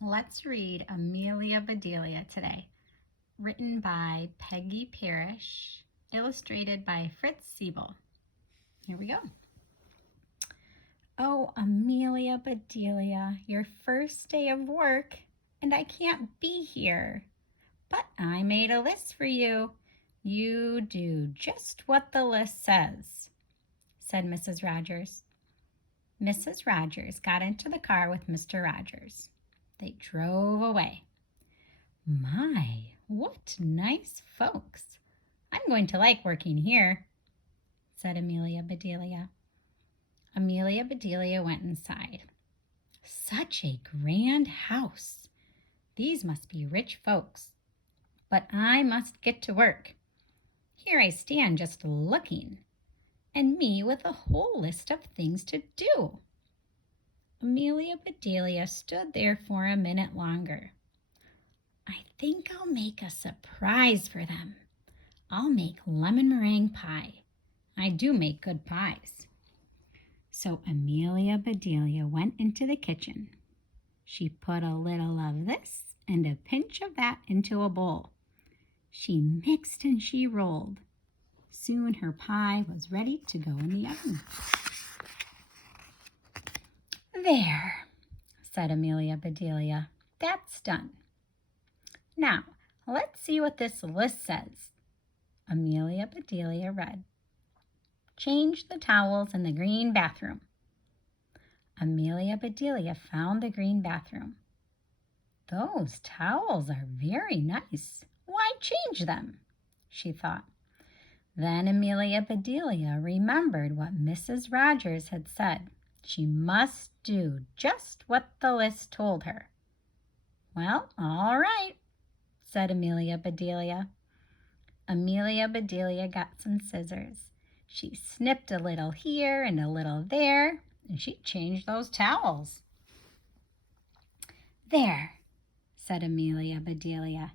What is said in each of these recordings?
Let's read Amelia Bedelia today, written by Peggy Parrish, illustrated by Fritz Siebel. Here we go. Oh, Amelia Bedelia, your first day of work, and I can't be here. But I made a list for you. You do just what the list says, said Mrs. Rogers. Mrs. Rogers got into the car with Mr. Rogers. They drove away. My, what nice folks. I'm going to like working here, said Amelia Bedelia. Amelia Bedelia went inside. Such a grand house. These must be rich folks. But I must get to work. Here I stand just looking, and me with a whole list of things to do. Amelia Bedelia stood there for a minute longer. I think I'll make a surprise for them. I'll make lemon meringue pie. I do make good pies. So Amelia Bedelia went into the kitchen. She put a little of this and a pinch of that into a bowl. She mixed and she rolled. Soon her pie was ready to go in the oven. There, said Amelia Bedelia. That's done. Now, let's see what this list says. Amelia Bedelia read. Change the towels in the green bathroom. Amelia Bedelia found the green bathroom. Those towels are very nice. Why change them? She thought. Then Amelia Bedelia remembered what Mrs. Rogers had said. She must do just what the list told her. Well, all right, said Amelia Bedelia. Amelia Bedelia got some scissors. She snipped a little here and a little there, and she changed those towels. There, said Amelia Bedelia.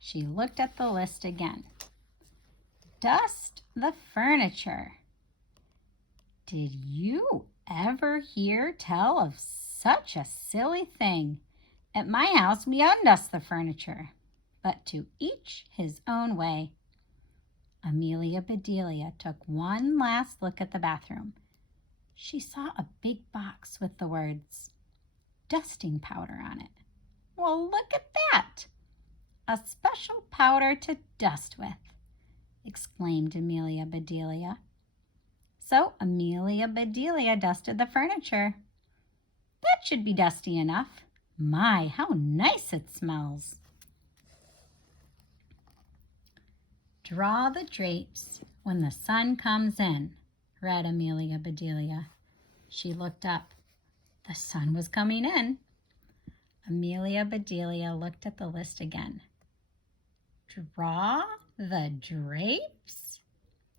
She looked at the list again. Dust the furniture. Did you ever hear tell of such a silly thing? At my house, we undust the furniture, but to each his own way. Amelia Bedelia took one last look at the bathroom. She saw a big box with the words, dusting powder on it. Well, look at that! A special powder to dust with, exclaimed Amelia Bedelia. So Amelia Bedelia dusted the furniture. That should be dusty enough. My, how nice it smells. Draw the drapes when the sun comes in, read Amelia Bedelia. She looked up. The sun was coming in. Amelia Bedelia looked at the list again. Draw the drapes?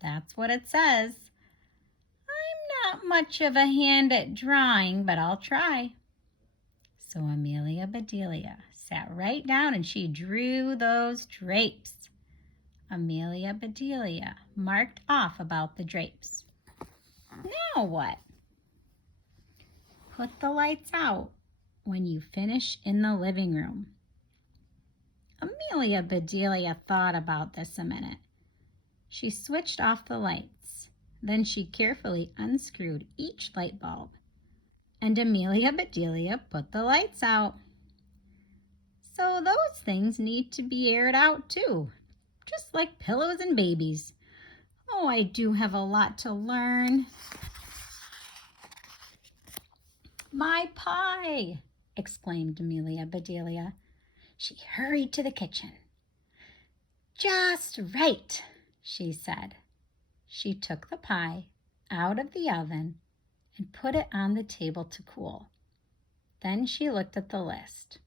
That's what it says. I'm not much of a hand at drawing, but I'll try. So Amelia Bedelia sat right down and she drew those drapes. Amelia Bedelia marked off about the drapes. Now what? Put the lights out when you finish in the living room. Amelia Bedelia thought about this a minute. She switched off the lights. Then she carefully unscrewed each light bulb. And Amelia Bedelia put the lights out. So those things need to be aired out too, just like pillows and babies. Oh, I do have a lot to learn. My pie, exclaimed Amelia Bedelia. She hurried to the kitchen. Just right, she said. She took the pie out of the oven and put it on the table to cool. Then she looked at the list.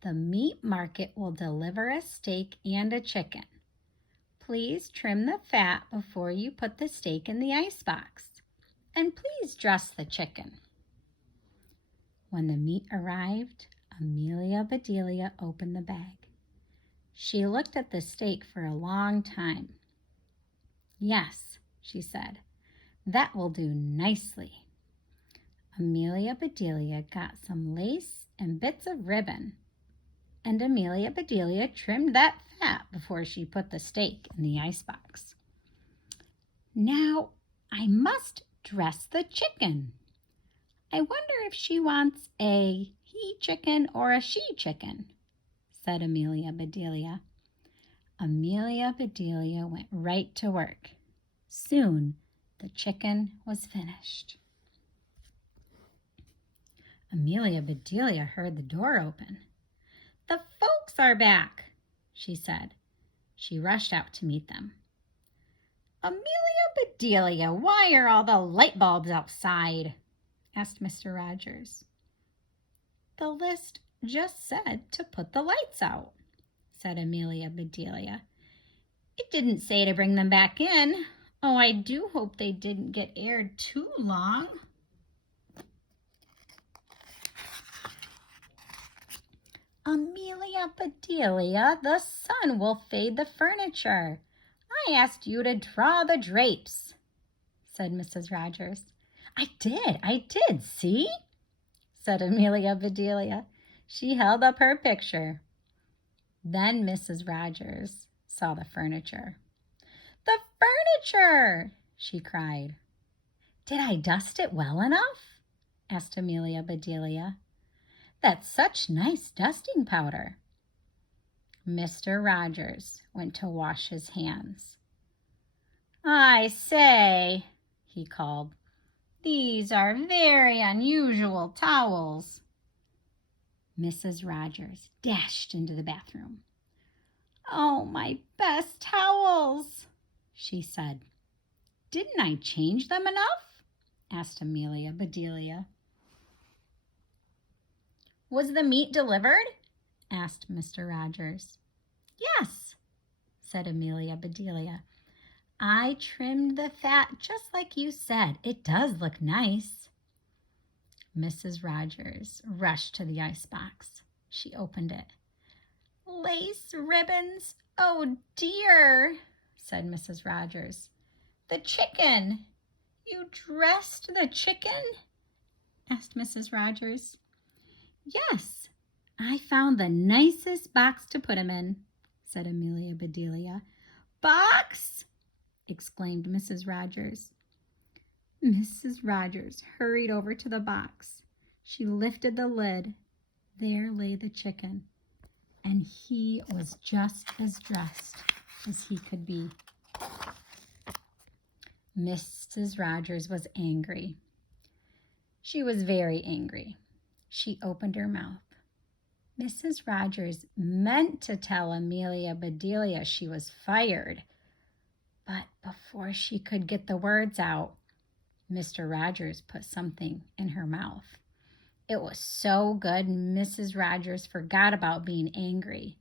The meat market will deliver a steak and a chicken. Please trim the fat before you put the steak in the icebox. And please dress the chicken. When the meat arrived, Amelia Bedelia opened the bag. She looked at the steak for a long time. Yes, she said, that will do nicely. Amelia Bedelia got some lace and bits of ribbon, and Amelia Bedelia trimmed that fat before she put the steak in the icebox. Now I must dress the chicken. I wonder if she wants a he chicken or a she chicken, said Amelia Bedelia. Amelia Bedelia went right to work. Soon the chicken was finished. Amelia Bedelia heard the door open. "The folks are back," she said. She rushed out to meet them. "Amelia Bedelia, why are all the light bulbs outside?" asked Mr. Rogers. "The list just said to put the lights out," said Amelia Bedelia. "It didn't say to bring them back in. Oh, I do hope they didn't get aired too long." "Amelia Bedelia, the sun will fade the furniture. I asked you to draw the drapes," said Mrs. Rogers. I did, see?" said Amelia Bedelia. She held up her picture. Then Mrs. Rogers saw the furniture. "The furniture!" she cried. "Did I dust it well enough?" asked Amelia Bedelia. "That's such nice dusting powder." Mr. Rogers went to wash his hands. "I say," he called, "these are very unusual towels." Mrs. Rogers dashed into the bathroom. "Oh, my best towels," she said. "Didn't I change them enough?" asked Amelia Bedelia. "Was the meat delivered?" asked Mr. Rogers. "Yes," said Amelia Bedelia. "I trimmed the fat just like you said. It does look nice." Mrs. Rogers rushed to the icebox. She opened it. "Lace ribbons! Oh dear," said Mrs. Rogers. "The chicken! You dressed the chicken?" asked Mrs. Rogers. "Yes, I found the nicest box to put him in," said Amelia Bedelia. "Box!" exclaimed Mrs. Rogers. Mrs. Rogers hurried over to the box. She lifted the lid. There lay the chicken, and he was just as dressed as he could be. Mrs. Rogers was angry. She was very angry. She opened her mouth. Mrs. Rogers meant to tell Amelia Bedelia she was fired, but before she could get the words out, Mr. Rogers put something in her mouth. It was so good, Mrs. Rogers forgot about being angry.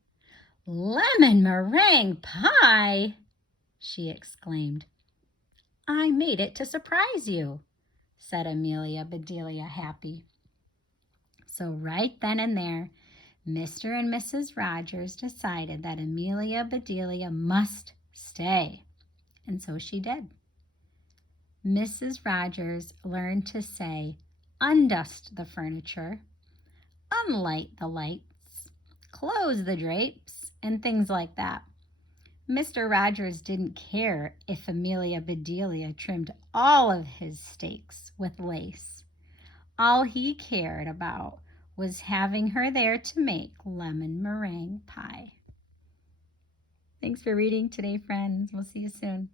"Lemon meringue pie!" she exclaimed. "I made it to surprise you," said Amelia Bedelia, happy. So right then and there, Mr. and Mrs. Rogers decided that Amelia Bedelia must stay, and so she did. Mrs. Rogers learned to say, "Undust the furniture," "Unlight the lights," "Close the drapes," and things like that. Mr. Rogers didn't care if Amelia Bedelia trimmed all of his steaks with lace. All he cared about was having her there to make lemon meringue pie. Thanks for reading today, friends. We'll see you soon.